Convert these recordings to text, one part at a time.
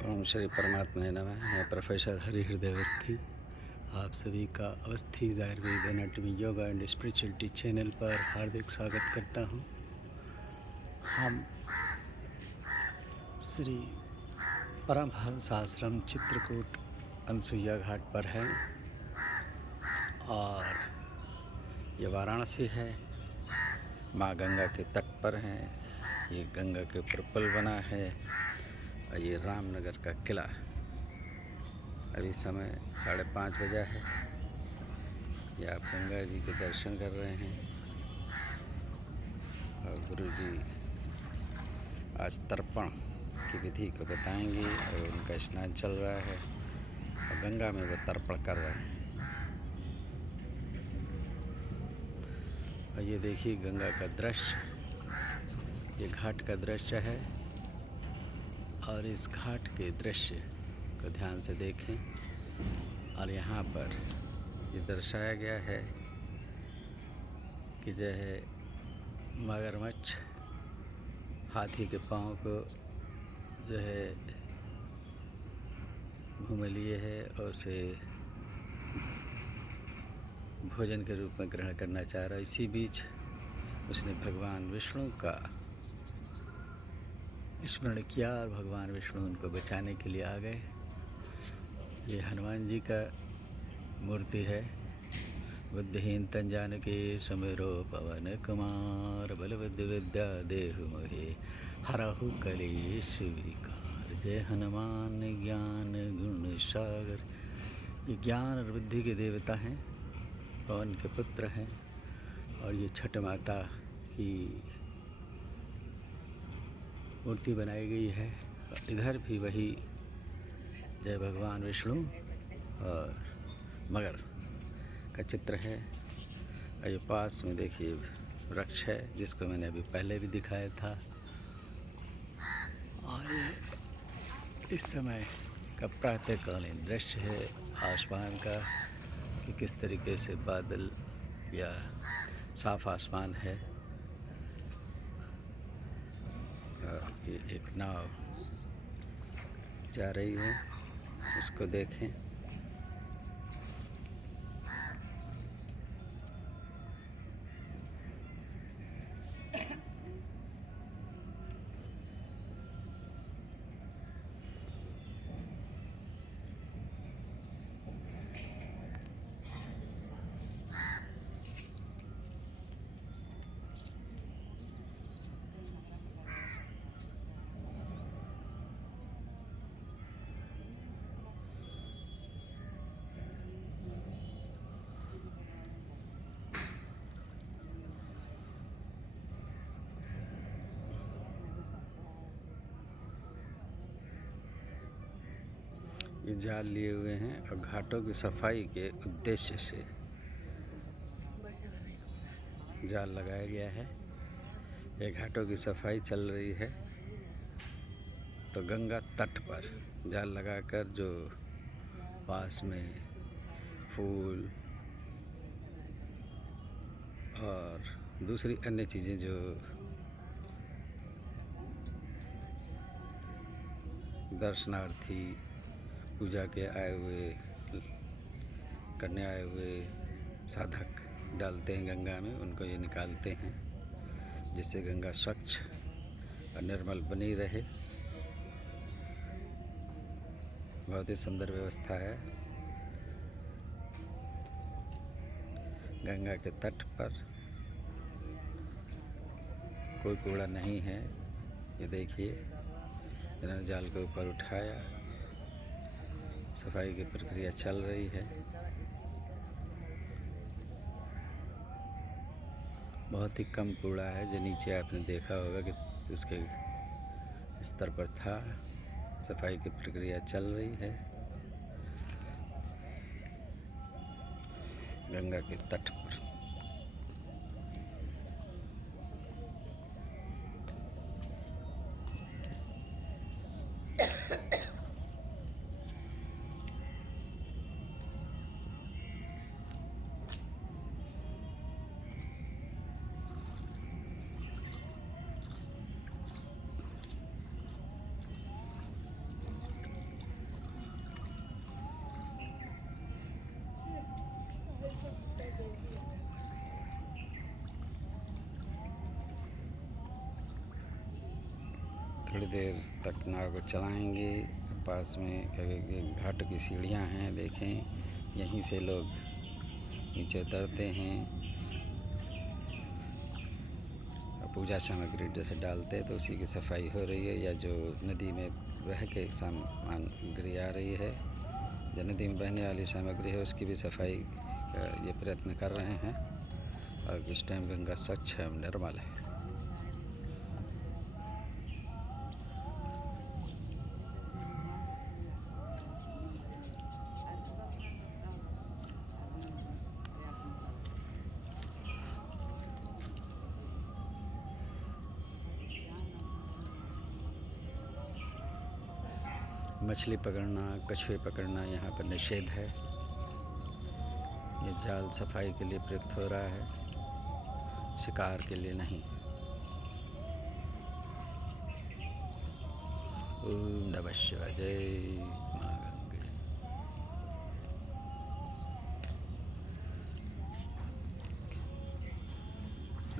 ओम श्री परमात्मा नमः। मैं प्रोफेसर हरिहृदय अवस्थी आप सभी का Awasthi Ayurveda anatomy yoga and spirituality channel पर हार्दिक स्वागत करता हूं। हम श्री परमहंस आश्रम चित्रकूट अनसुईया घाट पर हैं और ये वाराणसी है। माँ गंगा के तट पर हैं। ये गंगा के ऊपर पुल बना है और ये रामनगर का किला। अभी समय 5:30 बजा है। ये आप गंगा जी के दर्शन कर रहे हैं और गुरु जी आज तर्पण की विधि को बताएंगे और उनका स्नान चल रहा है और गंगा में वो तर्पण कर रहे हैं। और ये देखिए गंगा का दृश्य, ये घाट का दृश्य है और इस घाट के दृश्य को ध्यान से देखें। और यहाँ पर ये दर्शाया गया है कि जो है मगरमच्छ हाथी के पाँव को जो है घूम लिए है और उसे भोजन के रूप में ग्रहण करना चाह रहा है। इसी बीच उसने भगवान विष्णु का स्मरण किया और भगवान विष्णु उनको बचाने के लिए आ गए। ये हनुमान जी का मूर्ति है। बुद्धिहीन तन जानकी सुमिरो पवन कुमार, बलबुद्धि विद्या देहु मोहे, हरहु कलेश विकार। जय हनुमान ज्ञान गुण सागर। ये ज्ञान और बुद्धि के देवता हैं, पवन के पुत्र हैं। और ये छठ माता की मूर्ति बनाई गई है। इधर भी वही जय भगवान विष्णु और मगर का चित्र है। और ये पास में देखिए वृक्ष है जिसको मैंने अभी पहले भी दिखाया था। और ये इस समय का प्रातःकालीन दृश्य है आसमान का कि किस तरीके से बादल या साफ आसमान है। और ये एक नाव जा रही है, इसको देखें। ये जाल लिए हुए हैं और घाटों की सफाई के उद्देश्य से जाल लगाया गया है। ये घाटों की सफाई चल रही है तो गंगा तट पर जाल लगाकर जो पास में फूल और दूसरी अन्य चीज़ें जो दर्शनार्थी पूजा के आए हुए करने आए हुए साधक डालते हैं गंगा में, उनको ये निकालते हैं जिससे गंगा स्वच्छ और निर्मल बनी रहे। बहुत ही सुंदर व्यवस्था है। गंगा के तट पर कोई कूड़ा नहीं है। ये देखिए इन्होंने जाल को ऊपर उठाया, सफाई की प्रक्रिया चल रही है। बहुत ही कम कूड़ा है जो नीचे आपने देखा होगा कि उसके स्तर पर था। सफाई की प्रक्रिया चल रही है गंगा के तट पर। थोड़ी देर तक नाव को चलाएंगे। पास में घाट की सीढ़ियाँ हैं, देखें, यहीं से लोग नीचे उतरते हैं। पूजा सामग्री जैसे डालते हैं तो उसी की सफाई हो रही है, या जो नदी में बह के सामग्री आ रही है, जो नदी में बहने वाली सामग्री है उसकी भी सफाई का ये प्रयत्न कर रहे हैं। और इस टाइम गंगा स्वच्छ है, निर्मल है। मछली पकड़ना, कछुए पकड़ना यहाँ पर निषेध है। ये जाल सफाई के लिए प्रयुक्त हो रहा है, शिकार के लिए नहीं। ओम नमः शिवाय। जय मां गंगे।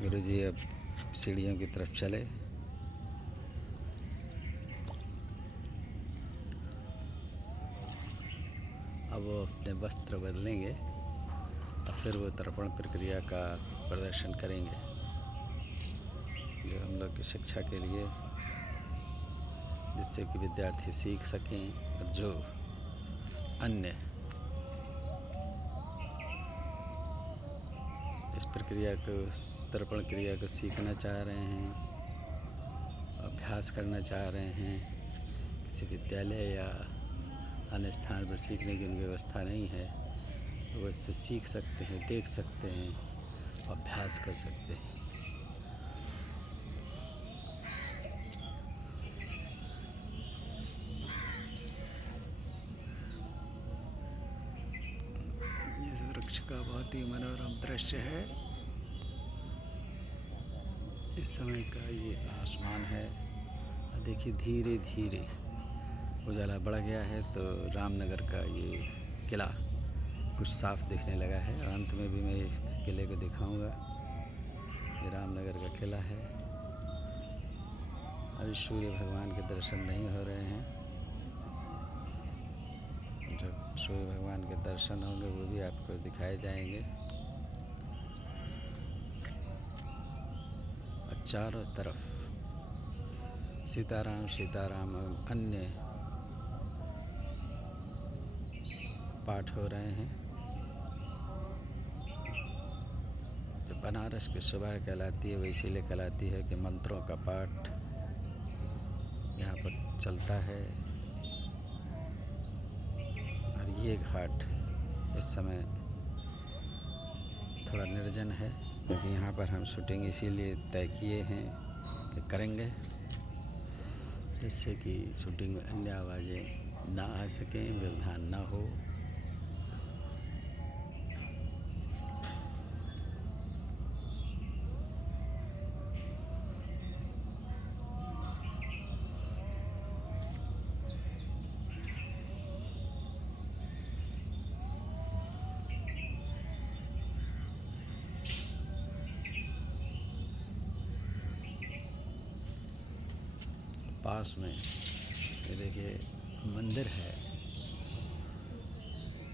गुरु जी अब सीढ़ियों की तरफ चले। अब वो अपने वस्त्र बदलेंगे और फिर वो तर्पण प्रक्रिया का प्रदर्शन करेंगे, जो हम लोग की शिक्षा के लिए, जिससे कि विद्यार्थी सीख सकें और जो अन्य इस प्रक्रिया को, तर्पण क्रिया को सीखना चाह रहे हैं, अभ्यास करना चाह रहे हैं, किसी विद्यालय या अन्य स्थान पर सीखने की उनकी व्यवस्था नहीं है, तो वो इससे सीख सकते हैं, देख सकते हैं, अभ्यास कर सकते हैं। इस वृक्ष का बहुत ही मनोरम दृश्य है। इस समय का ये आसमान है। देखिए धीरे धीरे उजाला बढ़ गया है, तो रामनगर का ये किला कुछ साफ दिखने लगा है। अंत में भी मैं इस किले को दिखाऊंगा। ये रामनगर का किला है। अभी सूर्य भगवान के दर्शन नहीं हो रहे हैं। जब सूर्य भगवान के दर्शन होंगे वो भी आपको दिखाए जाएंगे। और चारों तरफ सीताराम सीताराम एवं अन्य पाठ हो रहे हैं। जो बनारस की सुबह कहलाती है वो इसीलिए कहलाती है कि मंत्रों का पाठ यहाँ पर चलता है। और ये घाट इस समय थोड़ा निर्जन है, क्योंकि यहाँ पर हम शूटिंग इसीलिए तय किए हैं कि करेंगे, जिससे कि शूटिंग में अन्य आवाज़ें ना आ सकें, व्यवधान ना हो। पास में ये देखिए मंदिर है,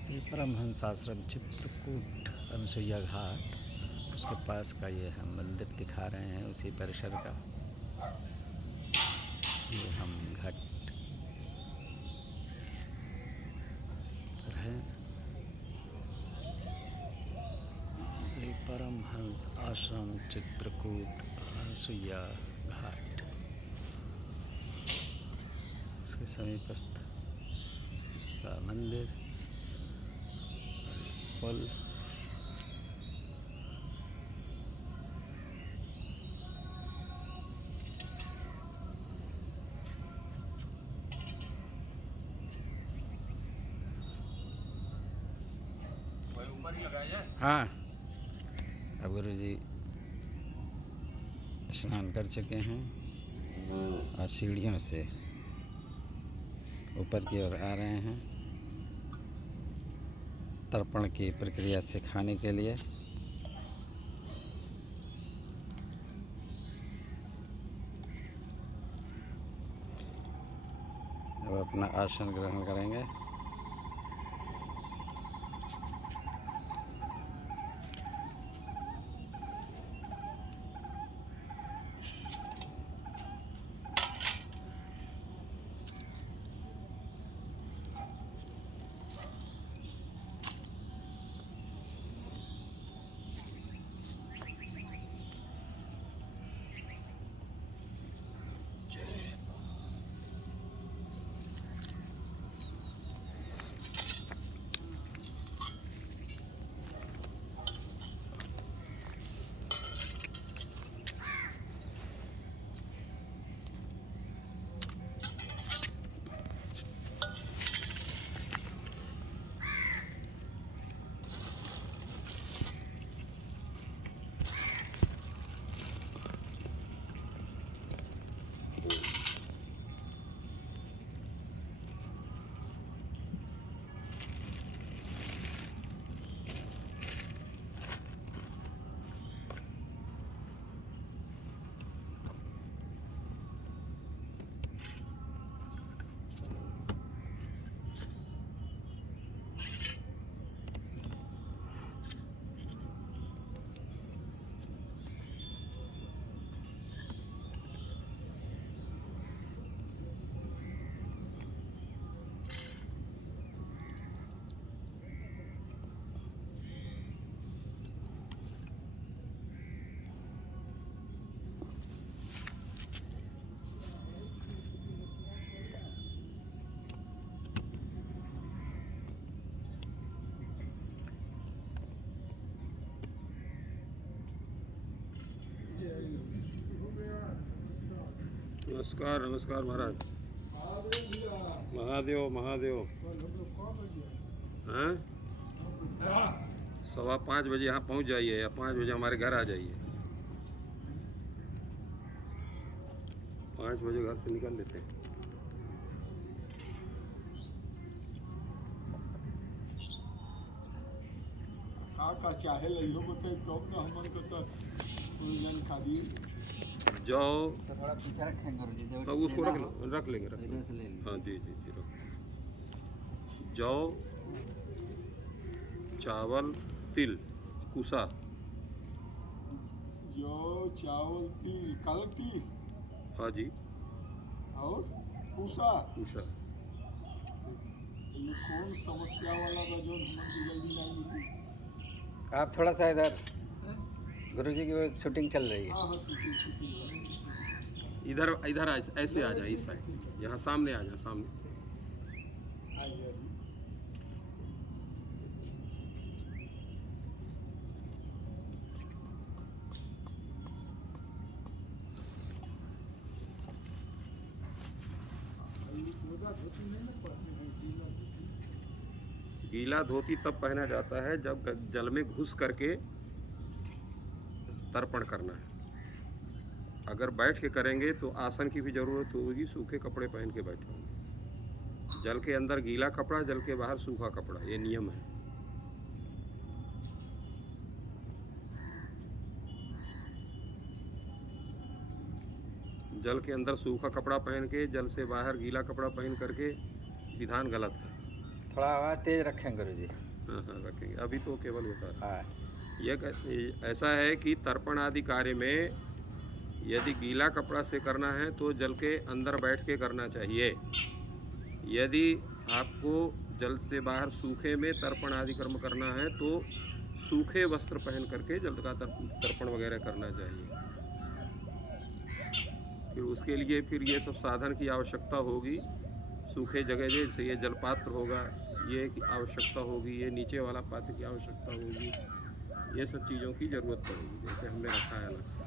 श्री परमहंस आश्रम चित्रकूट अनसुईया घाट, उसके पास का ये हम मंदिर दिखा रहे हैं, उसी परिसर का ये हम घाट पर हैं। श्री परमहंस आश्रम चित्रकूट अनसुईया घाट, उसके समीपस्थ का मंदिर, पुल। हाँ, अब गुरु जी स्नान कर चुके हैं और सीढ़ियों से ऊपर की ओर आ रहे हैं तर्पण की प्रक्रिया सिखाने के लिए। अपना आसन ग्रहण करेंगे। नमस्कार नमस्कार महाराज। महादेव महादेव। हैं 5:15 बजे यहाँ पहुँच जाइए या 5 बजे हमारे घर आ जाइए। 5 बजे घर से निकल लेते हैं। का चाहे लइहो बताई तब ना हमन के तो कोई जानकारी। जाओ थोड़ा पीछे रखेंगे गुरुजी, जब तब उसको रख लेंगे इधर से ले लेंगे। हाँ जी जी जी रख। जौ, चावल, तिल, कुसा। जौ चावल तिल काला तिल हाँ जी और पूसा। कुसा। ये कौन समस्या वाला बा जो हमन के जल्दी नहीं मिली। आप थोड़ा सा इधर, गुरुजी की वो शूटिंग चल रही है। हाँ हाँ सुती इधर इधर ऐसे आ जाए, इस साइड यहाँ सामने आ जाए, सामने। आ गया जी। गीला धोती तब पहना जाता है जब जल में घुस करके तर्पण करना है। अगर बैठ के करेंगे तो आसन की भी जरूरत होगी, सूखे कपड़े पहन के बैठे होंगे। जल के अंदर गीला कपड़ा, जल के बाहर सूखा कपड़ा, ये नियम है। जल के अंदर सूखा कपड़ा पहन के, जल से बाहर गीला कपड़ा पहन करके विधान गलत है। थोड़ा आवाज़ तेज रखें गुरुजी। हाँ हाँ रखेंगे, अभी तो केवल बता रहा हाँ, यह ऐसा है कि तर्पण आदि कार्य में यदि गीला कपड़ा से करना है तो जल के अंदर बैठ के करना चाहिए। यदि आपको जल से बाहर सूखे में तर्पण आदि कर्म करना है तो सूखे वस्त्र पहन करके जल का तर्पण वगैरह करना चाहिए। फिर उसके लिए फिर ये सब साधन की आवश्यकता होगी। सूखे जगह जैसे ये जलपात्र होगा, ये की आवश्यकता होगी, ये नीचे वाला पात्र की आवश्यकता होगी, ये सब चीज़ों की ज़रूरत पड़ेगी, जैसे हमने रखा है अलग से।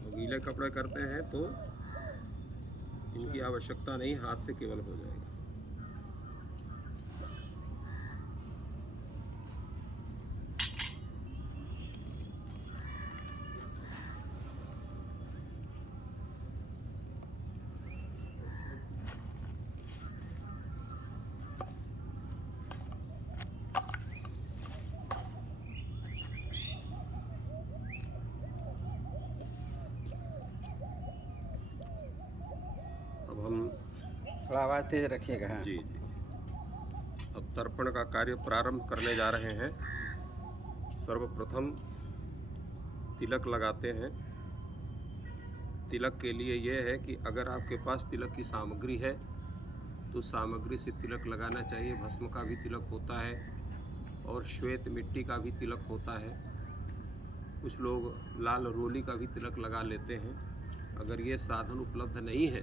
तो गीले कपड़े करते हैं तो इनकी आवश्यकता नहीं, हाथ से केवल हो जाएगा। थोड़ा आवाज़ तेज रखिएगा। हाँ जी जी। अब तर्पण का कार्य प्रारंभ करने जा रहे हैं। सर्वप्रथम तिलक लगाते हैं। तिलक के लिए यह है कि अगर आपके पास तिलक की सामग्री है तो सामग्री से तिलक लगाना चाहिए। भस्म का भी तिलक होता है और श्वेत मिट्टी का भी तिलक होता है। कुछ लोग लाल रोली का भी तिलक लगा लेते हैं। अगर ये साधन उपलब्ध नहीं है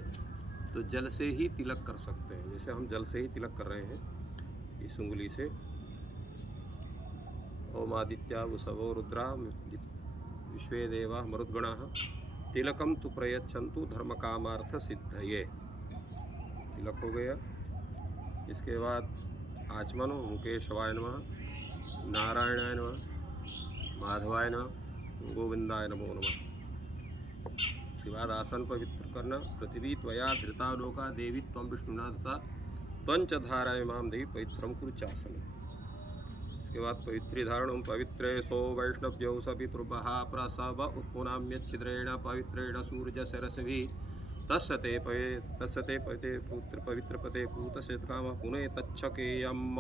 तो जल से ही तिलक कर सकते हैं। जैसे हम जल से ही तिलक कर रहे हैं इस उंगली से। ओम आदित्या वसवो रुद्रा विश्वे देवा मरुद्गणाः तिलकम तु प्रयच्छन्तु धर्म कामार्थ सिद्धये। तिलक हो गया। इसके बाद आचमन ओम केशवाय नमः, नारायणाय नमः, माधवाय नमः, गोविंदाय नमो नमः। इसके बाद आसन पवित्र करना। पृथ्वी त्वया धृता लोका देवी त्वं विष्णुना दत्ता त्वंच धाराय माम देवी पवित्रम कुरु चासन। इसके बाद पवित्री धारणं पवित्रे सो वैष्णव्यौ सपितृभः प्रसव उत्पुनाम्यच्छिद्रेण पवित्रेण सूर्यशरसभिः तस्य ते पविते पुत्र पवित्र पते पूतशतकामः पुणे तच्छकेयम्।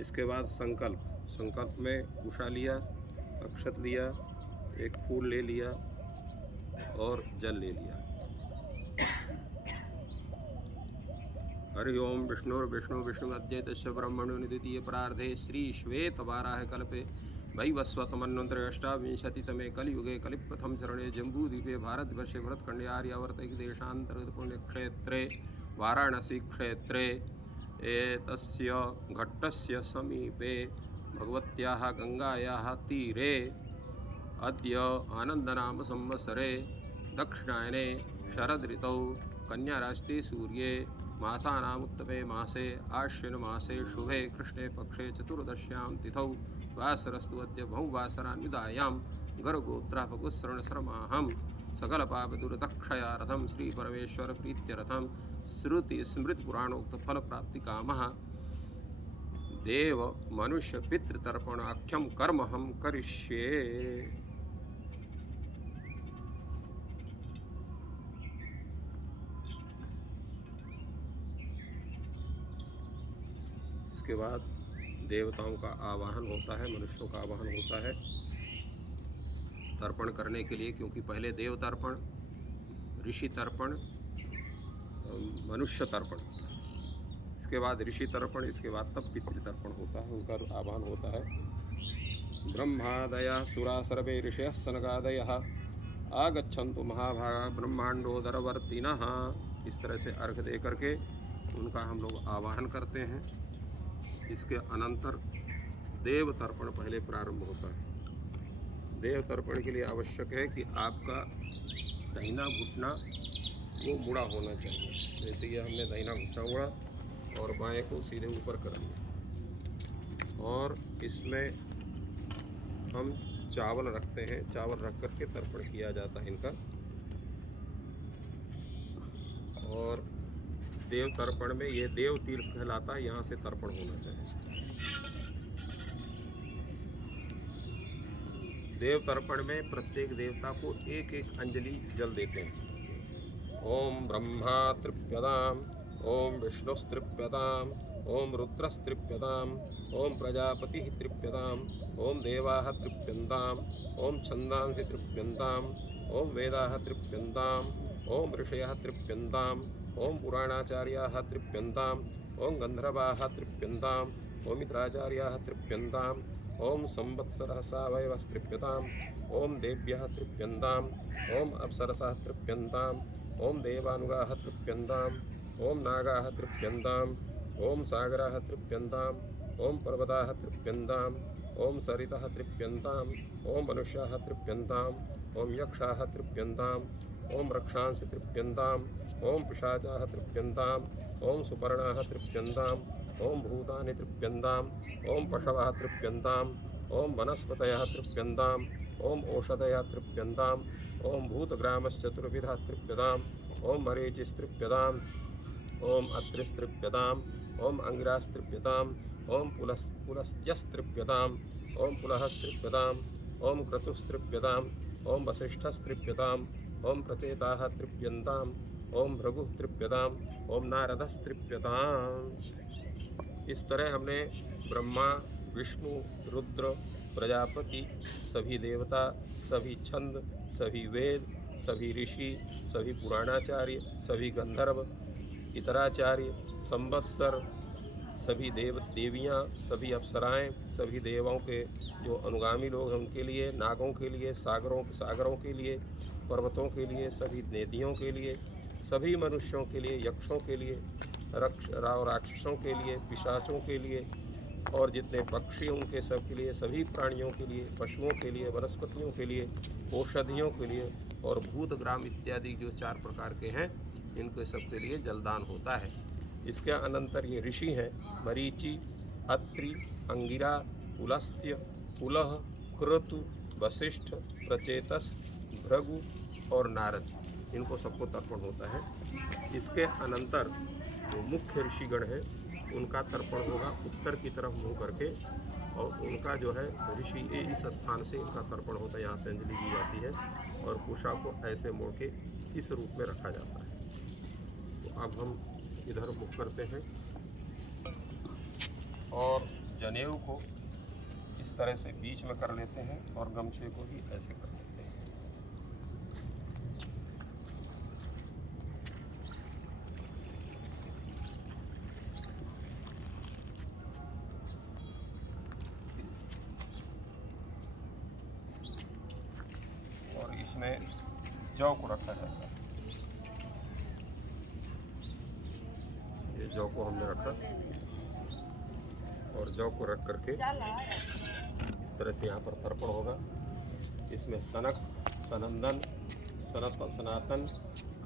इसके बाद संकल्प में उषा लिया, अक्षत लिया, एक फूल ले लिया और जल ले लिया। हरि ओम विष्णु अद्वैतस्य ब्रह्मणो निद्वितीय परार्धे श्री श्वेत वाराह कल्पे वैवस्वतमन्वन्तरे अष्टाविंशतितमे कलियुगे कलिप्रथम चरणे जम्बूद्वीपे भारतवर्षे भरतखण्डे आर्यावर्ते देशान्तर्गत पुण्यक्षेत्रे वाराणसी क्षेत्रे एतस्य घट्टस्य समीपे भगवत्याः गंगायाः तीरे अद्य आनन्दनाम संवत्सरे दक्षिणायने शरदृतौ कन्याराशिते सूर्ये मासानामुत्तमे मासे आश्विन मासे शुभे कृष्णे पक्षे चतुर्दश्यां तिथौ वासरस्तु अद्य बहुवासरान्विदायां गर्गोत्रापकुस्सरणशर्माहं सकलपापदुरदक्षया रथं श्रीपरमेश्वरप्रीत्यरथं श्रुतिस्मृतिपुराणोक्तफलप्राप्तिकामः देव मनुष्य पितृतर्पणाख्यं कर्म हम करिष्ये। इसके बाद देवताओं का आवाहन होता है, मनुष्यों का आवाहन होता है तर्पण करने के लिए। क्योंकि पहले देव तर्पण, ऋषि तर्पण, मनुष्य तर्पण, इसके बाद ऋषि तर्पण, इसके बाद तब पितृतर्पण होता है, उनका आवाहन होता है। ब्रह्मादयः सुरा सर्वे ऋषयः सनकादयः आगच्छन्तु महाभागा ब्रह्मांडोदरवर्तिनः। इस तरह से अर्घ दे करके उनका हम लोग आवाहन करते हैं। इसके अनंतर देव तर्पण पहले प्रारंभ होता है। देव तर्पण के लिए आवश्यक है कि आपका दाहिना घुटना वो मुड़ा होना चाहिए। जैसे कि हमने दाहिना घुटना मुड़ा और बाएं को सीधे ऊपर कर लिया। और इसमें हम चावल रखते हैं, चावल रख करके तर्पण किया जाता है इनका। और देव तर्पण में ये देव तीर्थ कहलाता है, यहाँ से तर्पण होना चाहिए। देव तर्पण में प्रत्येक देवता को एक एक अंजलि जल देते हैं। ओम ब्रह्मा तृप्यताम, ओम विष्णुस्तृप्यताम, ओम रुद्रस्तृप्यताम, ओम प्रजापति तृप्यताम, ओम देवाः तृप्यन्ताम, ओम छन्दांसि तृप्यन्ताम, ओम वेदाः तृप्यन्ताम, ओम ऋषयः तृप्यन्ताम, ओम पुराणाचार्याः तृप्यन्ताम, ओम गंधर्वाः तृप्यन्ताम, ओम इन्द्राचार्याः तृप्यन्ताम, ओम संवत्सरः सावयवः तृप्यताम, ओम देव्यः तृप्यन्ताम, ओम अप्सरसः तृप्यन्ताम, ओम देवानुगाः तृप्यन्ताम, ओम नागाः तृप्यन्ताम, ओम सागराः तृप्यन्ताम, ओम पर्वताः तृप्यन्ताम, ओम सरितः तृप्यन्ताम, ओम मनुष्याः तृप्यन्ताम, ओम यक्षाः तृप्यन्ताम, ओम रक्षांसि तृप्यन्ताम, ओम पिशाचाः तृप्यन्ताम, ओम सुपर्णाः तृप्यन्ताम, ओम भूतानि तृप्यन्ताम, ओम पशवः तृप्यन्ताम, ओम वनस्पतयः तृप्यन्ताम, ओम ओषधयः तृप्यन्ताम, ओम भूतग्रामश्चतुर्विधः तृप्यताम, ओम मरीचिस्तृप्यताम, ओम अत्रिस्तृप्यताम, ओम अंगिरास्तृप्यताम, ओम पुलस्त्यस्तृप्यताम, ओम पुलहस्तृप्यताम, ओम क्रतुस्तृप्यताम, ओम वसिष्ठस्तृप्यताम, ओम प्रचेताः तृप्यन्ताम, ओम भृगु तृप्यताम, ओम नारदस्तृप्यताम। इस तरह हमने ब्रह्मा, विष्णु, रुद्र, प्रजापति, सभी देवता, सभी छंद, सभी वेद, सभी ऋषि, सभी पुराणाचार्य, सभी गंधर्व, इतराचार्य, संवत्सर, सभी देवियाँ, सभी अप्सराएं, सभी देवों के जो अनुगामी लोग हैं उनके लिए, नागों के लिए, सागरों के लिए, पर्वतों के लिए, सभी नदियों के लिए, सभी मनुष्यों के लिए, यक्षों के लिए, राक्षसों के लिए, पिशाचों के लिए, और जितने पक्षी उनके सब के लिए, सभी प्राणियों के लिए, पशुओं के लिए, वनस्पतियों के लिए, औषधियों के लिए, और भूतग्राम इत्यादि जो 4 प्रकार के हैं इनके सब के लिए जलदान होता है। इसके अनंतर ये ऋषि हैं मरीचि, अत्रि, अंगिरा, पुलस्त्य, पुलह, क्रतु, वशिष्ठ, प्रचेतस, भृगु और नारद, इनको सबको तर्पण होता है। इसके अनंतर जो मुख्य ऋषिगण हैं उनका तर्पण होगा उत्तर की तरफ मुँह करके, और उनका जो है ऋषि इस स्थान से इनका तर्पण होता है, यहाँ से अंजलि दी जाती है और कुशा को ऐसे मोड़ के इस रूप में रखा जाता है। तो अब हम इधर मुख करते हैं और जनेऊ को इस तरह से बीच में कर लेते हैं और गमछे को भी ऐसे कर लेते हैं। और इसमें जौ को रखा जाता है। ये जौ को हमने रखा और जौ को रख करके इस तरह से यहाँ पर तर्पण होगा। इसमें सनक, सनंदन, सनातन,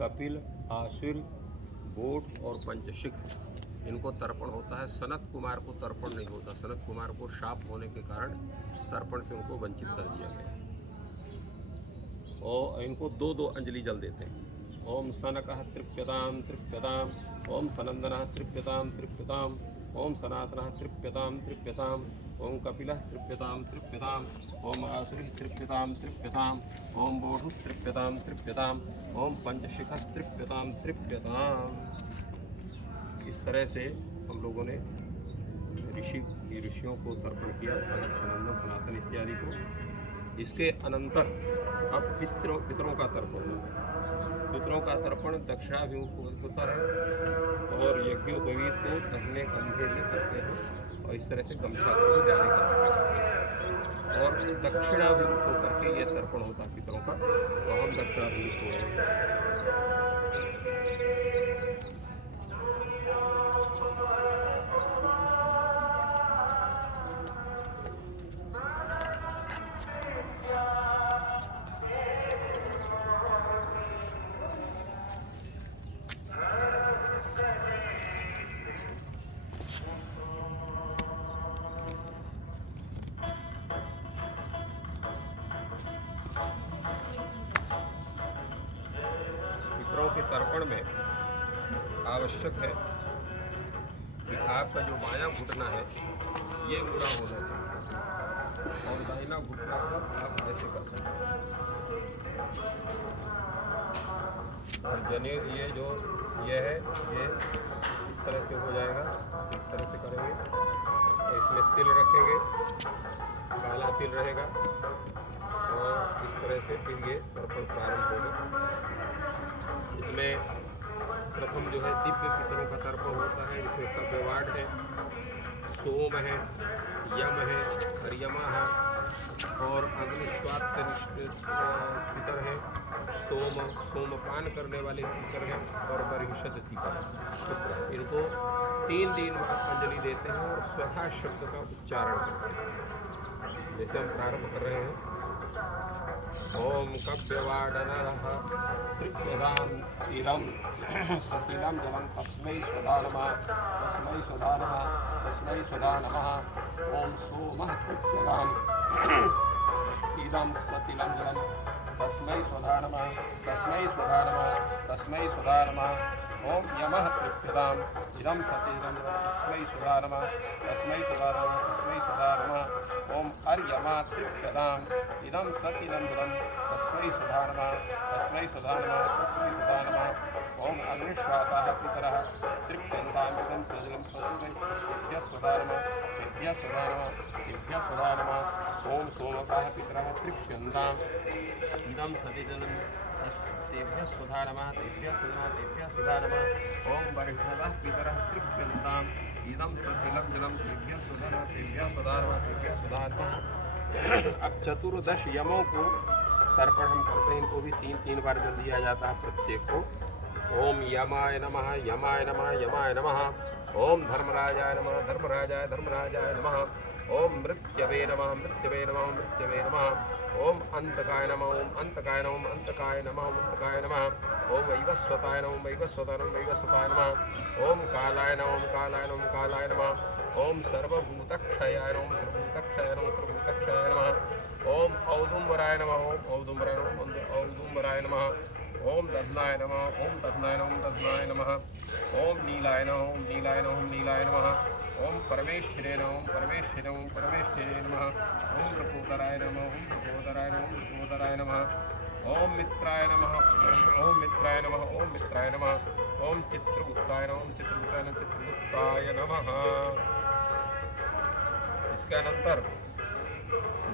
कपिल, आसुर, बोट और पंचशिख, इनको तर्पण होता है। सनत कुमार को तर्पण नहीं होता, सनत कुमार को शाप होने के कारण तर्पण से उनको वंचित कर दिया गया। और इनको 2-2 अंजलि जल देते हैं। ओम सनकः तृप्यताम तृप्यताम, ओम सनंदनः तृप्यताम तृप्यताम, ओम सनातनः तृप्यताम तृप्यताम, ओम कपिलः तृप्यताम तृप्यताम, ओम आसुरिः तृप्यताम तृप्यताम, ओम बोधुः तृप्यताम तृप्यताम, ओम पंचशिखः तृप्यताम तृप्यताम। इस तरह से हम लोगों ने ऋषियों को तर्पण किया, सनंदन, सनातन इत्यादि को। इसके अनंतर अब पितरों का तर्पण होगा। पितरों का तर्पण दक्षिणाभिमुख होता है और यज्ञोपवीत को दाहिने कंधे में करते हैं और इस तरह से गमछा को भी दाहिने कंधे में करते हैं और दक्षिणाभिमुख होकर के ये तर्पण होता है पितरों का। तो हम दक्षिणाभिमुख हो रहे हैं। पितरों के तर्पण में आवश्यक है कि आपका जो बायां घुटना है ये मुड़ा होना चाहिए और दाहिना घुटना को आप ऐसे कर सकते हैं। और जनेऊ ये है ये इस तरह से हो जाएगा, इस तरह से करेंगे और इसमें तिल रखेंगे, काला तिल रहेगा और इस तरह से फिर ये तर्पण प्रारंभ होगा। इसमें प्रथम जो है दिव्य पितरों का तर्पण होता है, जिसमें कव्यवाड़ है, सोम है, यम है, हरियमा है और अग्निश्वात पितर है, सोमपान करने वाले पितर हैं और बरिषद पितर। इनको 3 दिन बाद अंजलि देते हैं और स्वधा शब्द का उच्चारण करते हैं। जैसे हम प्रारंभ कर रहे हैं, ओम कव्यवाडनरः तृप्यताम इदं सतिलं जलं तस्मै स्वधा नमः, तस्मै स्वधा नमः, तस्मै स्वधा नमः। ओम सोमः तृप्यताम इदं सतिलं जलं तस्मै स्वधा नमः, तस्मै स्वधा नमः, तस्मै स्वधा नमः। ओम यमः तृप्यताम् इदं सतीदं तस्मै सुधा नमः तस्मै सुधा नमः तस्मै सुधा नमः ओम अर्यमा तृप्यताम् इदं सतीदं तस्मै सुधा नमः तस्मै सुधा नमः तस्मै सुधा नमः ओम अग्निश्वाताः पितरः तृप्यन्ताम् इदं सजलं तस्मै तेभ्यः सुधा नमः तेभ्यः सुधा नमः तेभ्यः सुधा नमः ओम सोमकाः पितरः तृप्यन्ताम् इदं सतीजनं तेभ्यः सुधा नमः तेभ्यः सुधा नमः ओम वरिष्ठतः पितरः तृप्यन्ताम् इदं सतिलं जलं तेभ्यः सुधा नमः तेभ्यः सुधा नमः तेभ्यः सुधा नमः। अब 14 यमों को तर्पण हम करते हैं, इनको भी 3 बार जल दिया जाता है प्रत्येक को। ओम यमाय नमः यमाय नमः यमाय नमः ओम धर्मराजाय नमः धर्मराजाय धर्मराजाय नमः ओम मृत्यवे नमः मृत्यवे नमः मृत्यवे नमः ओम अंतकाय नमः ओम अंतकाय नमः अंतकाय नमः अंतकाय नमः ओम वैवस्वताय नमः वैवस्वताय नमः वैवस्वताय नमः ओम कालाय नमः कालाय नमः कालाय नमः ओम सर्वभूतक्षयाय नमः सर्वभूतक्षयाय नमः सर्वभूतक्षयाय नमः ओम औदुम्बराय नमः ओम औदुम्बराय नमः औदुम्बराय नमः ओम दध्नाय नमः ओम दध्नाय नमः दध्नाय नमः ओम नीलाय नमः ओम नीलाय नमः ओम नीलाय नमः ओम परमेश्वरे नमः ओम परमेश्वरे ओम परमेश्वरे नमः ओम प्रपोदराय नमः ओम प्रपोदराय नमः ओम प्रपोदराय नमः ओम मित्राय नमः ओम मित्राय नमः ओम मित्राय नमः ओम चित्रगुप्ताय नमः ओम चित्रगुप्ताय नमः चित्रगुप्ताय नमः। इसके अनंतर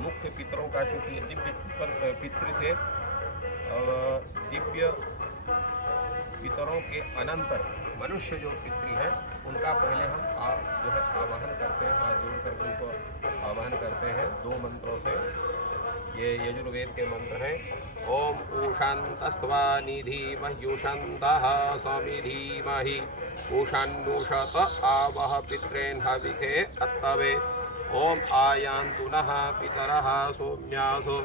मुख्य पितरों का चूंकि दिव्य पितृ थे, दिव्य पितरों के अनंतर मनुष्य जो पितृ हैं उनका पहले हम जो है आवाहन करते हैं, हाथ जोड़ कर उनको आवाहन करते हैं 2 मंत्रों से। ये यजुर्वेद के मंत्र हैं। ओम ऊषान्तस्त्वा निधीमह्युषन्तः समिधीमहि ऊषान्नुषत आवह पितॄन् हविखे अत्तवे ओम आयान्तु नः पितरः सौम्यासो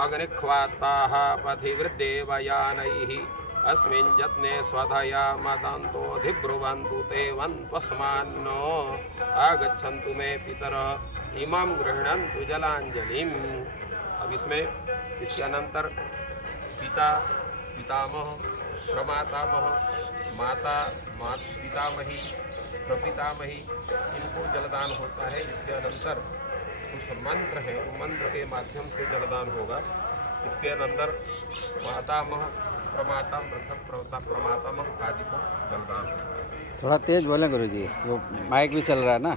अग्निख्वाताः पथिवृद्देवयानैः अस्मिन् यत्ने स्वधया मदन्तोऽधिब्रुवन्तु ते वन्त्वस्मान्नो आगच्छन्तु मे पितरः इमं गृह्णन्तु जलाञ्जलिम्। अब इसके अनंतर पिता पितामह प्रमातामह माता पितामही प्रपितामही इनको जलदान होता है। इसके अनंतर कुछ मंत्र हैं, वो मंत्र के माध्यम से जलदान होगा। इसके अनंतर मातामह प्रमाता प्रमातामह आदि को जलदान होगा। थोड़ा तेज बोलें गुरुजी, वो माइक भी चल रहा है ना।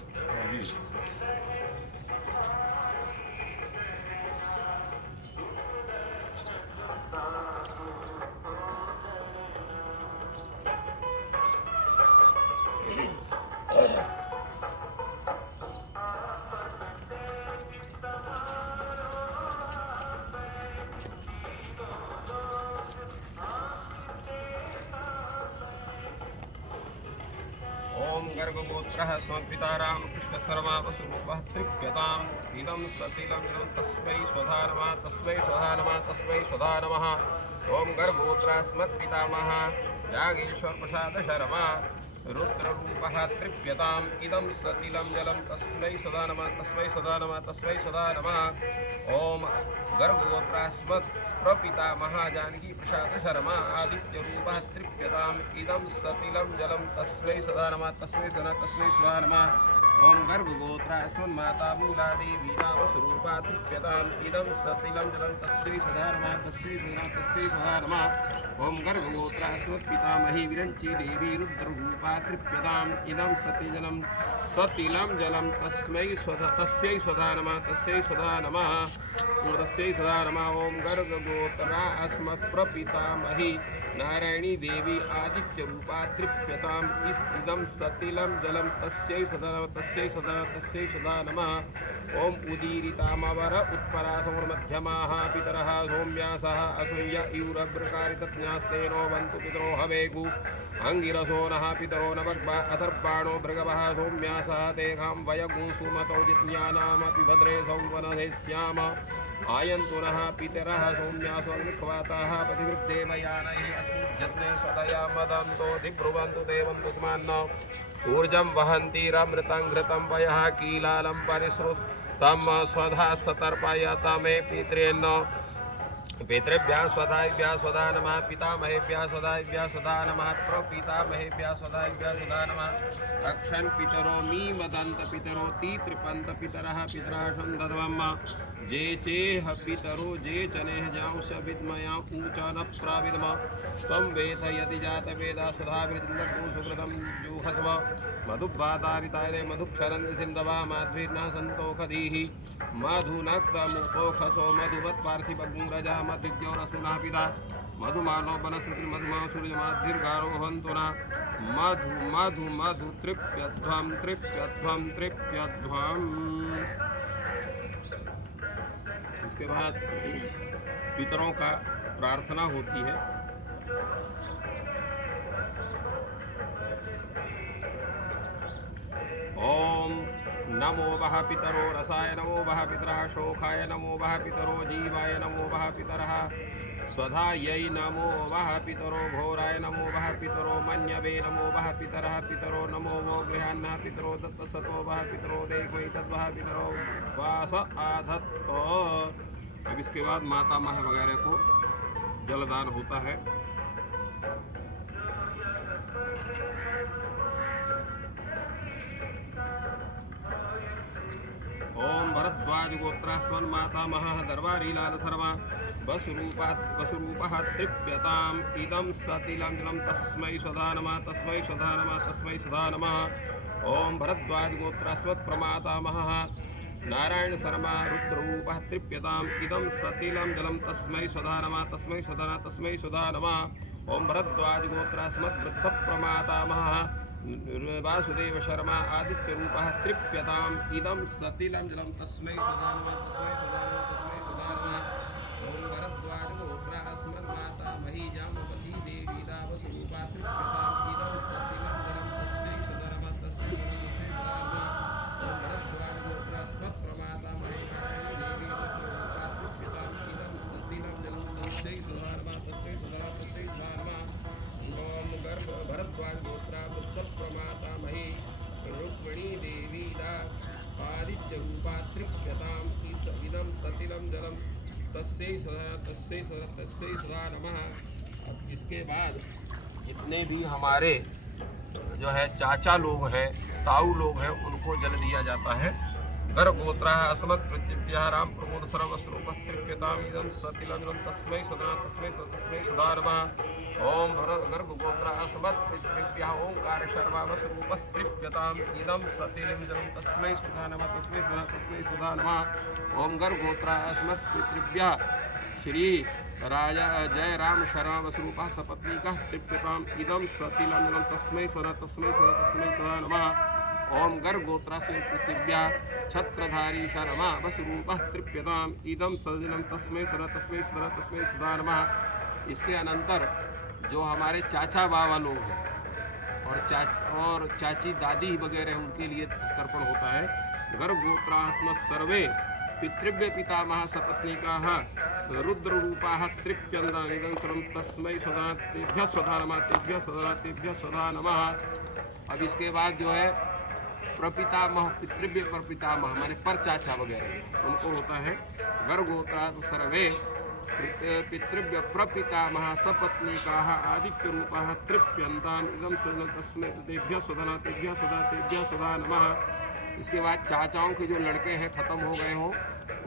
ओम गर्गगोत्रः स्वपिता रामकृष्ण सर्वा वसुरूपः तृप्यताम् इदं सतिलं तस्मै स्वधा नमः तस्मै स्वधा नमः तस्मै स्वधा नमः। ओम गर्गगोत्रः स्मत्पितामहः यागेश्वर प्रसाद शर्मा रुद्ररूपः तृप्यताम् इदं सतिलं जलं तस्मै स्वधा नमः तस्मै स्वधा नमः तस्मै स्वधा नमः। ओम गर्गगोत्रः स्मत् प्रपितामहः जानकी प्रसाद शर्मा आदित्यरूपः तृप्यताम् इदं सतिलं जलं तस्मै स्वधा नमः तस्मै स्वधा तस्मै स्वधा नमः। ओम गर्भगोत्रा अस्मन्माता मूलादेवी नामस्वरूपा तृप्यताम् इदं सतिलं जलं तस्मै स्वधा नमः तस्मै स्वधा तस्मै स्वधा नमः। ओम गर्भगोत्रा अस्मत्पितामही विरञ्ची देवी रुद्ररूपा तृप्यताम् इदं सतिलं जलं तस्मै स्वधा तस्यै स्वधा नमः तस्यै स्वधा नमः तस्यै स्वधा नमः। ओम गर्भगोत्रा अस्मत्प्रपितामही नारायणी देवी आदित्यरूपा तृप्यताम् इदं सतिलं जलं तस्यै स्वधा नमः तस्यै स्वधा तस्यै स्वधा नमः। ओम उदीरितामवर उत्परासमुर्मध्यमाः पितरः सौम्यासः असूय इयुरभ्रकारितज्ञास्तेनो बन्तु पितरो हवेगु अंगिरसो नः पितरो नभग्वा अथर्वाणो भृगवः सौम्यासः तेषां वयगुंसुमतौ जिज्ञानामपि भद्रे सौवनधे स्याम आयन्तु नः पितरः सौम्यासो अग्निख्वाताः पतिवृद्देवयानैः अस्मिन् यत्ने स्वदया मदन्तोऽधिब्रुवन्तु देवन्तु स्मान्न ऊर्जं वहन्तीरमृतं घृतं वयः कीलालं परिश्रुतं स्वधा सतर्पयत मे पितॄन् पितृभ्यः स्वधा नमः पितामहेभ्यः स्वधा नमः प्रपितामहेभ्यः स्वधा नमः अक्षन् पितरो मी मदन्त पितरो ती त्रिपन्त पितरः संदधवम् जे चेह पितरो जे चनेह जांश विद्मया ऊचा न प्राविदम त्वं वेद यदि जात वेदा सुधाभिर्दु सुकृतं जुहस्व मधुबातारिताय मधुक्षरन्ति सिन्धवा माध्वीर्नः सन्तोषधीः मधुनक्तमुपोखसो मधुमत्पार्थिवगुंरजा मधुज्योरसुनः पिता मधुमालो बनस्रुति मधुमा सूर्यमाद्भिर्गारो हन्तु न मधु मधु मधु तृप्यध्वं तृप्यध्वं तृप्यध्वम्। इसके बाद पितरों का प्रार्थना होती है। ओम नमो वः पितरो रसाय नमो वः पितरः शोकाय नमो वः पितरो जीवाय नमो वः पितरः स्वधायै नमो वः पितरो घोराय नमो वः पितरो मन्यवे नमो वः पितरः पितरो नमो वो गृहान्नः पितरो दत्तसतो वः पितरो देवै तद्वः पितरो वास आधत्तो। अब इसके बाद माता मह वगैरह को जलदान होता है। ओम भरद्वाज गोत्रास्मन् माता मह दरबारी लाल सर्वा वसुरूपः तृप्यताम् इदं सतिलं जलं तस्मै स्वधा नमः तस्मै स्वधा नमः तस्मै स्वधा नमः। ओम भरद्वाज गोत्रास्मत् प्रमातामहः नारायण शर्मा रुद्ररूपः तृप्यताम् इदं सतिलं जलं तस्मै स्वधा नमः तस्मै स्वधा नमः तस्मै स्वधा नमः। ओम भरद्वाज गोत्रास्मत् वृद्ध प्रमातामहः वासुदेव शर्मा आदित्य रूपः तृप्यताम् इदं सतिलं जलं तस्मै स्वधा नमः तस्मै स्वधा नमः तस्मै स्वधा नमः। ओम भरद्वाज गोत्रास्मत् माता मही जामवती देवी दावसरूपा तृप्यताम् इदं सतिलं जलं तस्मै स्वधा नमः तस्मै स्वधा नमः। ओम भरद्वाज गोत्रास्मत् प्रमाता मही नारायणी देवी रुद्ररूपा तृप्यताम् इदं सतिलं जलं तस्मै स्वधा नमः तस्मै स्वधा नमः। भरद्वाज गोत्रा बुद्ध प्रमाता मही रुक्मिणी देवी आदित्य रूपा तृप्यताम् इदं सतिलं जलं तस्यै सदा नमः। अब इसके बाद जितने भी हमारे जो है चाचा लोग हैं ताऊ लोग हैं उनको जल दिया जाता है। गर्भगोत्रा अस्मत् पृथिव्याः राम प्रमोद सर्वस्वरूपस्तृप्यताम् इदं सतिलं जलं तस्मै सदा नमः। ओम गर्भगोत्रा अस्मत् पृथिव्याः ओंकार शर्मा वसरूपस्तृप्यताम् इदं सतिलं जलं तस्मै सदा नमः तस्मै सदा नमः। ओम गर्भगोत्रा अस्मत् पृथिव्याः श्री राजा जय राम शर्मा वसरूपः सपत्नीकः तृप्यताम् इदं सतिलं जलं तस्मै सदा नमः। ओम गर्भगोत्रास्मिन् पृथिव्याः छत्रधारी शर्मा वसरूपः तृप्यताम् इदं सतिलं तस्मै सदा नमः। इसके अनंतर जो हमारे चाचा बाबा लोग हैं और चाची दादी वगैरह उनके लिए तर्पण होता है। गर्भगोत्रात्म सर्वे पितृव्य पितामह सपत्नीकाः रुद्ररूपाः तृप्यन्ताम् इदं सर्वं तस्मै स्वधा तेभ्यः स्वधा नमः तेभ्यः स्वधा नमः। अब इसके बाद जो है प्रपितामह पितृव्य प्रपितामह हमारे पर चाचा वगैरह उनको होता है। गर्भगोत्रा सर्वे पितृव्य प्रपितामह सपत्नीकाः आदित्य रूपाः तृप्यन्ताम् इदं सर्वं तस्मै तेभ्यः स्वधा नमः। इसके बाद चाचाओं के जो लड़के हैं ख़त्म हो गए हों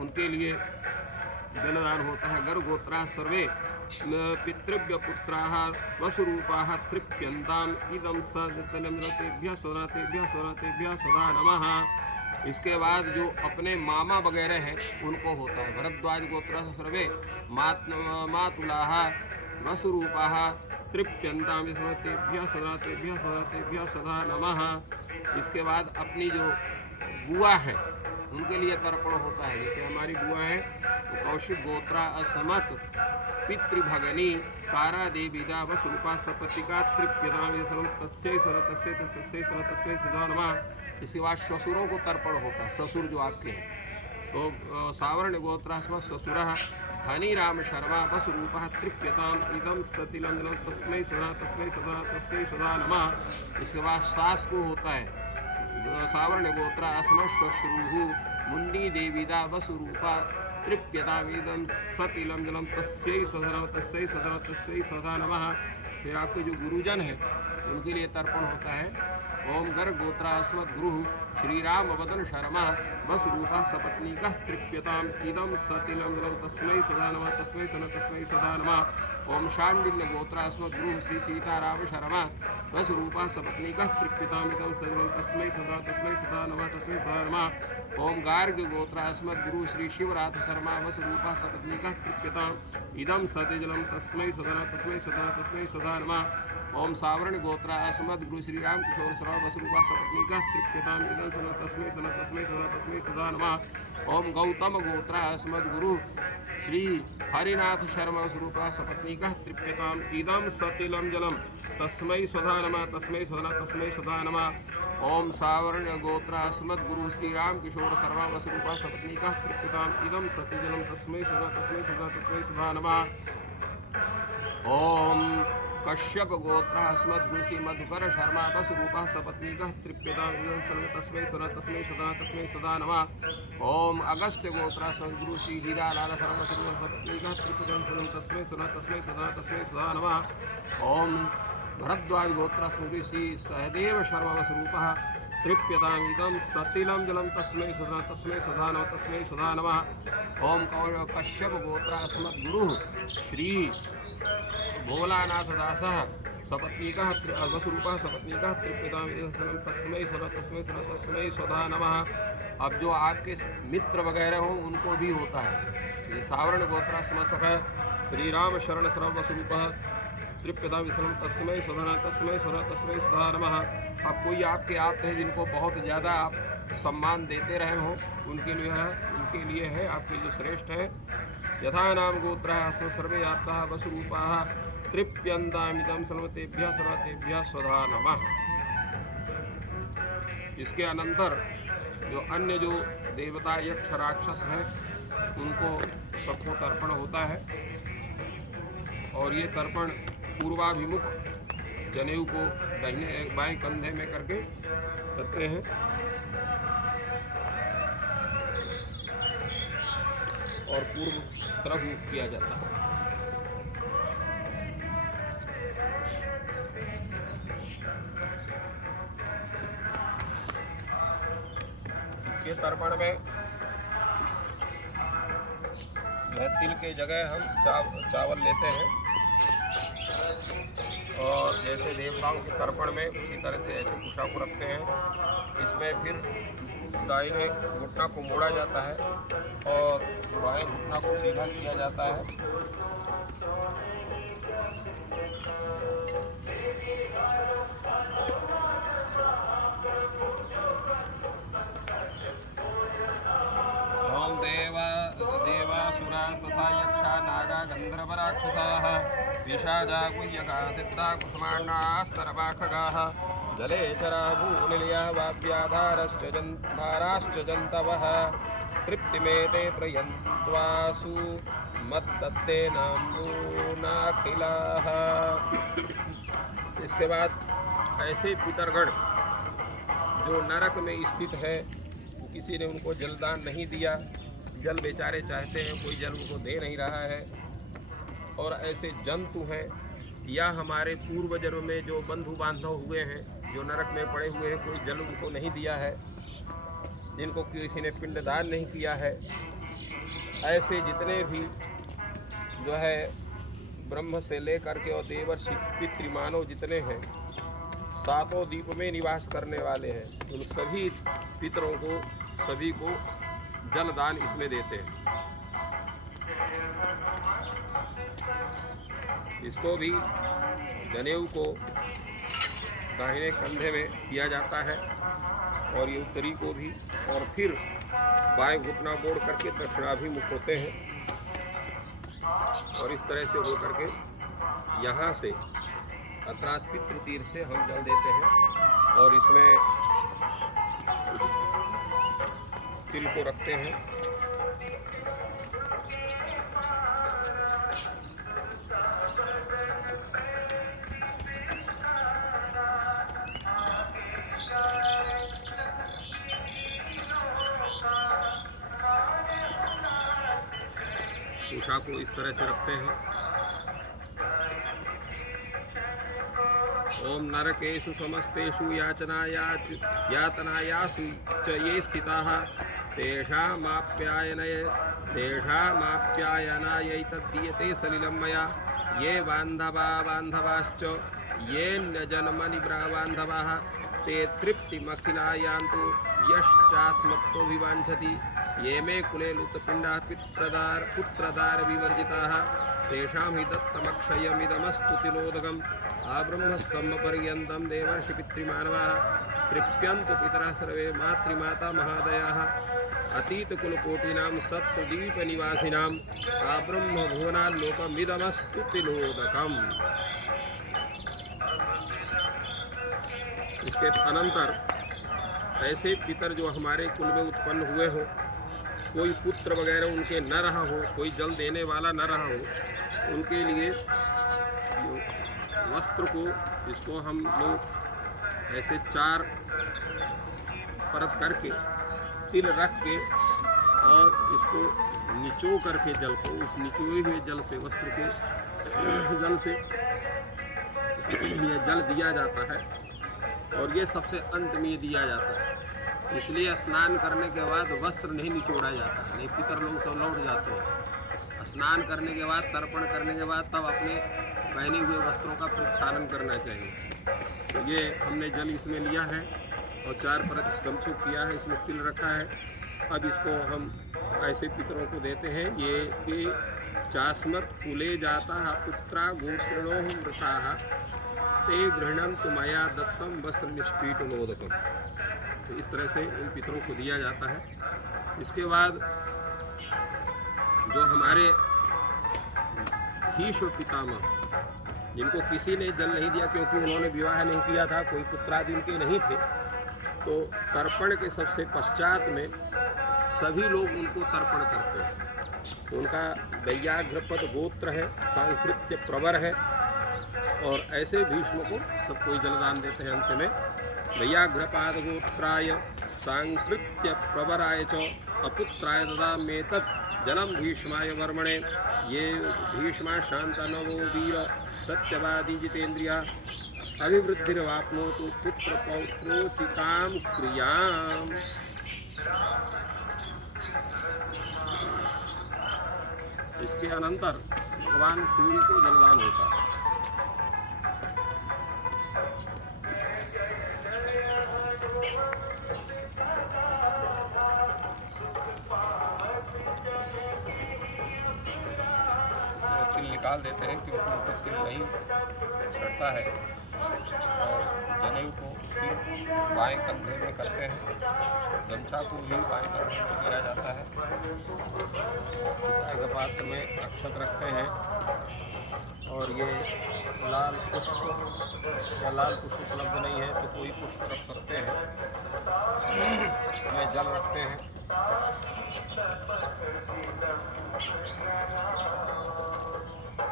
उनके लिए जलदान होता है। गर्भगोत्रा सर्वे पितृव्य पुत्राः वसुरूपाः तृप्यन्ताम् इदं सतिलं तेभ्यः स्वधा नमः। इसके बाद जो अपने मामा वगैरह हैं उनको होता है। भरद्वाज गोत्र सर्वे मातुलाः वसुरूपाः तृप्यन्ताम् तेभ्यः स्वधा नमः। इसके बाद अपनी जो बुआ है उनके लिए तर्पण होता है। जैसे हमारी बुआ है तो कौशिक गोत्रा असमत पितृभगनी तारा देवी दा वसरूपा सपतिका तृप्यताम् तस्यै सदा नमः। इसके बाद श्वशुरों को तर्पण होता है। श्वशुर जो आपके हैं तो सावर्ण गोत्रा श्वशुरः हनी राम शर्मा वसरूपः तृप्यताम् इदं सतिलं जलं तस्मै सदा नमः। इसके बाद सास को होता है सावर्ण गोत्रा अस्मत् श्वश्रुः मुन्नी देवीदा वसुरूपा तृप्यतामिदं सतिलं जलम तस्यै स्वधा तस्यै स्वधा तस्यै स्वधा नमः। फिर आपके जो गुरुजन हैं उनके लिए तर्पण होता है। ओम गर्ग गोत्रास्मद गुरु श्री राम वदन शर्मा बस रूपा सपत्नीकः तृप्यताम इदम सतिलं जलम तस्मै सदा नमः तस्मै सदा नमः। ओम शांडिल्य गोत्रास्मद गुरु श्री सीताराम शर्मा बस रूपा सपत्नीकः तृप्यताम इदम सतिलं तस्मै सदा नमः तस्मै सदा नमः। ओम गार्ग गोत्रास्मद गुरु श्री शिवराथ शर्मा बस रूपा सपत्नीकः तृप्यताम इदम सतिजलम तस्मै सदा नमः। ओम सावरण गोत्रास्मद गुरु श्री राम किशोर शर्मा बस रूपा सपत्नीकः तृप्यताम इदम तस्मै सदा नमः। ओम गौतम गोत्रास्मद गुरु श्री हरिनाथ शर्मा स्वरूपा सपत्नीकः तृप्यताम इदम सतिलं जलम तस्मै स्वधा नमः तस्मै स्वधा नमः। ओम सावर्ण गोत्रास्मद गुरु श्री राम किशोर शर्मा बस रूपा सपत्नीकः तृप्यताम इदम सतिजलम तस्मै स्वधा नमः। ओम कश्यप गोत्रास्मद गुरु श्री मधुकर शर्मा बस रूपा सपत्नीकः तृप्यताम इदं तस्मै सदा नमः। ओम अगस्त्य गोत्रास्मद गुरु श्री हीरा लाल शर्मा सपत्नीकः तृप्यताम तस्मै सदा नमः। ओम भरद्वाज गोत्रास्मद गुरु श्री सहदेव शर्मा बस रूपः तृप्यताम इदं सतिलं जलम तस्मै सदा नमः। ओम कश्यप गोत्रास्मद गुरु श्री भोलानाथ दासः सपत्नीकः वसुरूपः सपत्नीकः तृप्यताम तस्मै सदा नमः। अब जो आपके मित्र वगैरह हो उनको भी होता है। ये सावरण गोत्रास्मद सखा श्री राम शरण सर्व वसुरूपः तृप्यताम तस्मै सदा नमः। अब कोई आपके आप्त हैं जिनको बहुत ज़्यादा आप सम्मान देते रहे हो उनके लिए है आपके लिए श्रेष्ठ है। यथा नाम गोत्रः सर्वे आप्ताः वसुरूपाः तृप्यन्तामिदं सर्वतेभ्यः स्वधा नमः। इसके अनंतर जो अन्य जो देवता यक्ष राक्षस हैं उनको सबको तर्पण होता है और ये तर्पण पूर्वाभिमुख जनेऊ को दाहिने बाएं कंधे में करके करते हैं और पूर्व तरफ मुख किया जाता है। इसके तर्पण में जो है तिल के जगह हम चावल लेते हैं और जैसे देवताओं के तर्पण में उसी तरह से ऐसे कुशा को रखते हैं। इसमें फिर दाहिने घुटना को मोड़ा जाता है और बाएं घुटना को सीधा किया जाता है। ओम देवासुरास्तथा यक्षा नागा गंधर्वराक्षसाः विषाजा गुह्यका सिद्धा कुसुमाण्डास्तरपाखगाः जलेचराः भूनिलयाः वाव्याधाराश्च जन्तवः तृप्तिमेते प्रयन्त्वासु मद्दत्ते नाम्बूनाखिलाः। इसके बाद ऐसे पितरगण जो नरक में स्थित है, किसी ने उनको जलदान नहीं दिया, जल बेचारे चाहते हैं, कोई जल उनको दे नहीं रहा है, और ऐसे जंतु हैं या हमारे पूर्व जन्म में जो बंधु बांधव हुए हैं जो नरक में पड़े हुए हैं, कोई जल उनको नहीं दिया है, जिनको किसी ने पिंडदान नहीं किया है, ऐसे जितने भी जो है ब्रह्म से लेकर के और देवर्षि पितृमानव जितने हैं, सातों द्वीप में निवास करने वाले हैं, उन सभी पितरों को सभी को जलदान इसमें देते हैं। इसको भी जनेऊ को दाहिने कंधे में किया जाता है और ये उत्तरी को भी, और फिर बाएं घुटना मोड़ करके दक्षिणाभिमुख होते हैं और इस तरह से हो करके यहाँ से अर्थात पितृ तीर्थ से हम जल देते हैं और इसमें तिल को रखते हैं। कलशा को इस तरह से रखते हैं। ओम नरकेषु समस्तेषु यातनायासु च ये स्थिताः तेषामाप्यायनायैतद्दीयते सलिलं मया ये बान्धवाश्च ये न्यजन्मनि बान्धवाः ते तृप्तिमखिलायान्तु यश्चास्मत्तोऽभिवाञ्छति ये मे कुले लुतपिण्डाः पुत्रदार विवर्जिताः तेषां हि दत्तमक्षयमिदमस्तु तिलोदकम् आब्रह्मस्तम्भपर्यन्तं देवर्षि पितृमानवाः तृप्यन्तु पितरः सर्वे मातृमाता महादयाः अतीतकुलकोटीनां सप्तद्वीपनिवासिनां आब्रह्मभुवनाल्लोकमिदमस्तु तिलोदकम्। इसके अनंतर ऐसे पितर जो हमारे कुल में उत्पन्न हुए हो, कोई पुत्र वगैरह उनके न रहा हो, कोई जल देने वाला न रहा हो, उनके लिए वस्त्र को इसको हम लोग ऐसे 4 परत करके तिल रख के और इसको निचो करके जल को उस निचोए हुए जल से वस्त्र के जल से ये जल दिया जाता है और ये सबसे अंत में दिया जाता है। इसलिए स्नान करने के बाद वस्त्र नहीं निचोड़ा जाता है, नहीं पितर लोग सब लौट जाते हैं। स्नान करने के बाद तर्पण करने के बाद तब अपने पहने हुए वस्त्रों का प्रक्षालन करना चाहिए। तो ये हमने जल इसमें लिया है और 4 परत गमछुक किया है, इसमें तिल रखा है। अब इसको हम ऐसे पितरों को देते हैं ये कि चास्मत कुले जाता पुत्रा गोत्रणो मृता ते गृह्णन्तु मया दत्तम वस्त्र निष्पीटनोदकम। तो इस तरह से इन पितरों को दिया जाता है। इसके बाद जो हमारे भीष्म पितामह जिनको किसी ने जल नहीं दिया क्योंकि उन्होंने विवाह नहीं किया था, कोई पुत्रादि उनके नहीं थे, तो तर्पण के सबसे पश्चात में सभी लोग उनको तर्पण करते हैं। उनका वैयाघ्रपद गोत्र है, सांकृत्य प्रवर है और ऐसे भीष्म को सब कोई जलदान देते हैं। अंत में वैयाघ्रपाद गोत्राय सांकृत्य प्रवराय च अपुत्राय ददाम्येतत् जलम भीष्माय वर्मणे ये भीष्मा शांतनवो वीर सत्यवादी जितेन्द्रिया अभिवृद्धिर्वाप्नोतु पुत्र पौत्रोचितां क्रियाम्। इसके अनंतर भगवान सूर्य को जलदान होता है। तिल निकाल देते हैं क्योंकि उनको तिल नहीं चढ़ता है और जनेऊ को फिर बाएं कंधे में करते हैं, गमछा को भी बाएं कंधे में किया जाता है। इस पात्र में अक्षत रखते हैं और ये लाल पुष्प या लाल पुष्प उपलब्ध नहीं है तो कोई पुष्प रख सकते हैं। इसमें जल रखते हैं।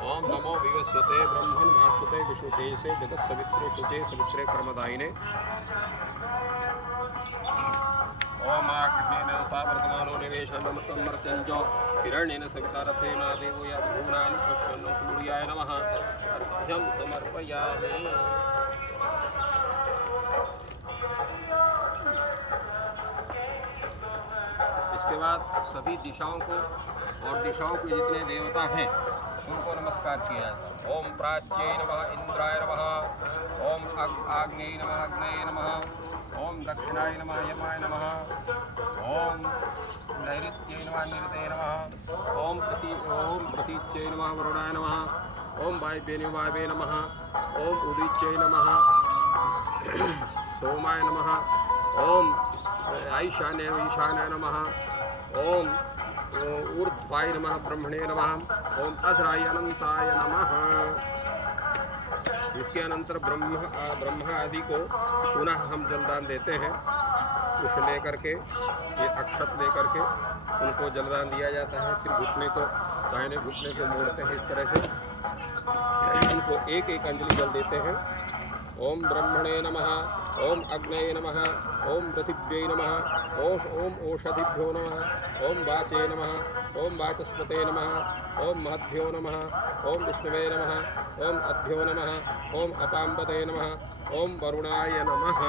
ओम नमो विवस्वते ब्रह्मन् भास्वते विष्णुतेजसे जगत सवित्रे शुचे सवित्रे कर्मदायिने। ओम आकृष्णेन सा वर्तमानो निवेशनमतं मर्त्यञ्च हिरण्येन सविता रथेन देवो यद्भुवनानि पश्यन्नो सूर्याय नमः अर्घ्यं समर्पयामि। इसके बाद सभी दिशाओं को और दिशाओं के जितने देवता हैं उनको नमस्कार किया जाता है। ओम प्राच्ये नमः इंद्राय नमः, ओम आग्नेय नमः अग्नये नमः, ओम दक्षिणाय नमः यमाय नमः, ओम नैऋत्ये नमः निरते नमः, ओम प्रतीच्ये नमः वरुणाय नमः, ओम वायव्ये नमः, ओम उदीच्ये नमः सोमाय नमः, ओम ईशान्य नमः, ओम ऊर्ध्वाय नमः ब्रह्मणे नमः, ओम अधराय अनंताय नमः। इसके अनंतर ब्रह्मा आदि को पुनः हम जलदान देते हैं। कुश लेकर के ये अक्षत लेकर के उनको जलदान दिया जाता है। फिर घुटने को दाहिने घुटने को मोड़ते हैं इस तरह से, उनको एक एक अंजलि जल देते हैं। ओम ब्रह्मणे नमः, ओम अग्नये नमः, ओम पृथिव्यै नमः, ओम ओषधिभ्यो नमः, ओम वाचे नमः, ओम वाचस्पते नमः, ओम महद्भ्यो नमः, ओम विष्णुवे नमः, ओम अद्भ्यो नमः, ओम अपाम्बते नमः, ओम वरुणाय नमः।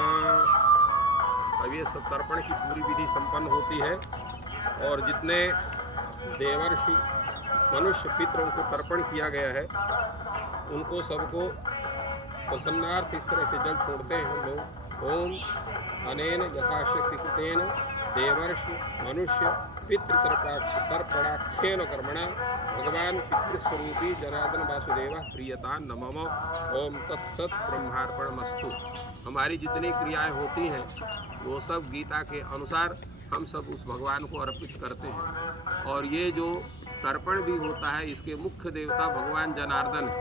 अब ये सब तर्पण की पूरी विधि संपन्न होती है और जितने देवर्षि मनुष्य पितरों को तर्पण किया गया है उनको सबको प्रसन्नार्थ इस तरह से जल छोड़ते हैं हम लोग। ओम अनेन यथाशक्ति कृतेन देवर्षि मनुष्य पितृतर्पणाख्येन कर्मणा भगवान पितृस्वरूपी जनार्दन वासुदेव प्रियता नमः। ओम तत्सत ब्रह्मार्पणमस्तु। हमारी जितनी क्रियाएं होती हैं वो सब गीता के अनुसार हम सब उस भगवान को अर्पित करते हैं। और ये जो तर्पण भी होता है इसके मुख्य देवता भगवान जनार्दन है,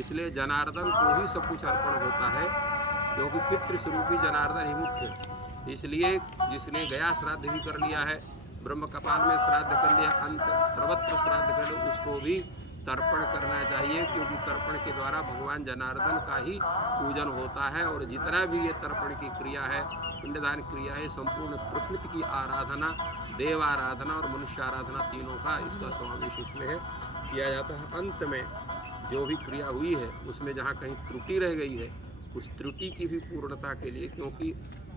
इसलिए जनार्दन को ही सब कुछ अर्पण होता है क्योंकि पितृस्वरूपी जनार्दन ही मुख्य है। इसलिए जिसने गया श्राद्ध भी कर लिया है, ब्रह्म कपाल में श्राद्ध कर लिया, अंत सर्वत्र श्राद्ध कर लिया, उसको भी तर्पण करना चाहिए क्योंकि तर्पण के द्वारा भगवान जनार्दन का ही पूजन होता है। और जितना भी ये तर्पण की क्रिया है, पिंडदान क्रिया है, संपूर्ण प्रकृति की आराधना, देव आराधना और मनुष्य आराधना तीनों का इसका समावेश इसमें है किया जाता है। अंत में जो भी क्रिया हुई है उसमें जहाँ कहीं त्रुटि रह गई है उस त्रुटि की भी पूर्णता के लिए, क्योंकि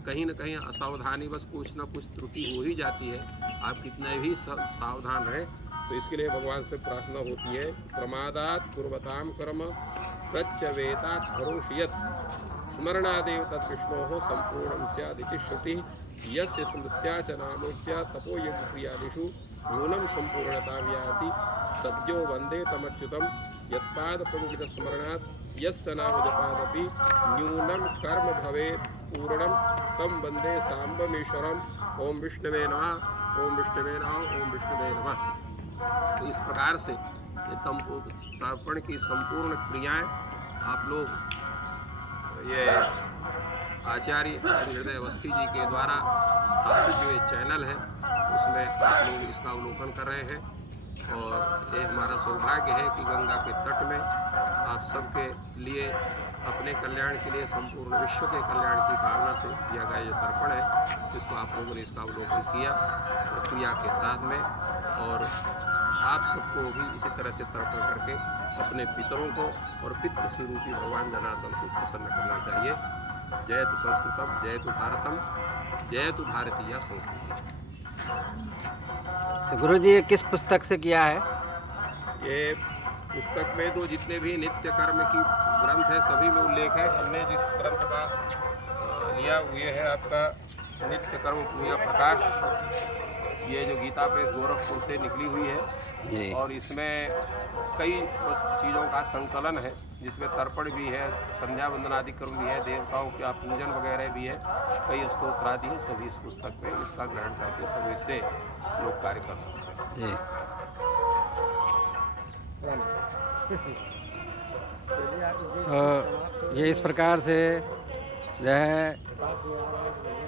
कहीं न कहीं असावधानी बस कुछ न कुछ त्रुटि हो ही जाती है, आप कितने भी सावधान रहें। तो इसके लिए भगवान से प्रार्थना होती है प्रमादात कुर्वताम कर्म प्रत्यवेतात् करोषि यत् स्मरणादेव तत् विष्णोः संपूर्णं स्यादिति श्रुति यस्य स्मृत्या च नामोक्त्या तपोयज्ञ क्रियादिषु न्यूनं संपूर्णतां याति सद्यो वन्दे तमच्युतं यत्पाद पंकज स्मरणात् यस्य नाम जपादपि न्यूनं कर्म भवेत् पूर्णं तं वन्दे साम्बमीश्वरम्। ओम विष्णवे नमः, ओम विष्णवे नमः, ओम विष्णवे नमः। तो इस प्रकार से ये तर्पण की संपूर्ण क्रियाएं आप लोग ये आचार्य हृदय अवस्थी जी के द्वारा स्थापित जो ये चैनल है उसमें आप लोग इसका अवलोकन कर रहे हैं। और ये हमारा सौभाग्य है कि गंगा के तट में आप सबके लिए अपने कल्याण के लिए संपूर्ण विश्व के कल्याण की कामना से किया गया जो तर्पण है जिसको आप लोगों ने इसका अवलोकन किया क्रिया के साथ में। और आप सबको भी इसी तरह से तर्पण करके अपने पितरों को और पितृ स्वरूपी भगवान जनार्दन को प्रसन्न करना चाहिए। जयतु संस्कृतम, जयतु भारतम, जयतु भारतीय संस्कृति। तो गुरुजी ये किस पुस्तक से किया है? ये पुस्तक में तो जितने भी नित्य कर्म की ग्रंथ है सभी में उल्लेख है। हमने जिस ग्रंथ का लिया हुए है आपका नित्य कर्म पूजा प्रकाश, ये जो गीता प्रेस गोरखपुर से निकली हुई है और इसमें कई चीज़ों का संकलन है जिसमें तर्पण भी है, संध्या वंदन आदि कर्म भी है, देवताओं का पूजन वगैरह भी है, कई स्तोत्र आदि है। सभी इस पुस्तक में इसका ग्रहण करके सब इससे लोग कार्य कर सकते हैं जी। तो ये इस प्रकार से जो है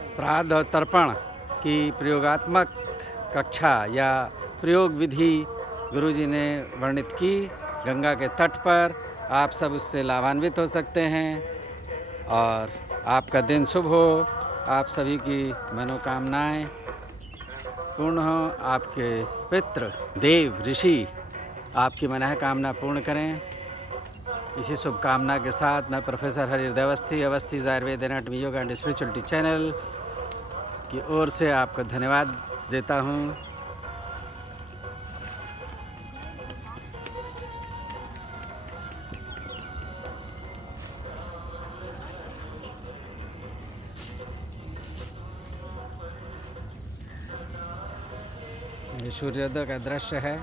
श्राद्ध और तर्पण की प्रयोगात्मक कक्षा या प्रयोग विधि गुरुजी ने वर्णित की। गंगा के तट पर आप सब उससे लाभान्वित हो सकते हैं और आपका दिन शुभ हो, आप सभी की मनोकामनाएं पूर्ण हो, आपके पितृ देव ऋषि आपकी मनोकामना पूर्ण करें। इसी शुभकामना के साथ मैं professor Harihriday Awasthi, Awasthi's Ayurveda anatomy yoga and spirituality channel की ओर से आपको धन्यवाद देता हूँ। ये सूर्योदय का दृश्य है,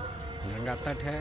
गंगा तट है।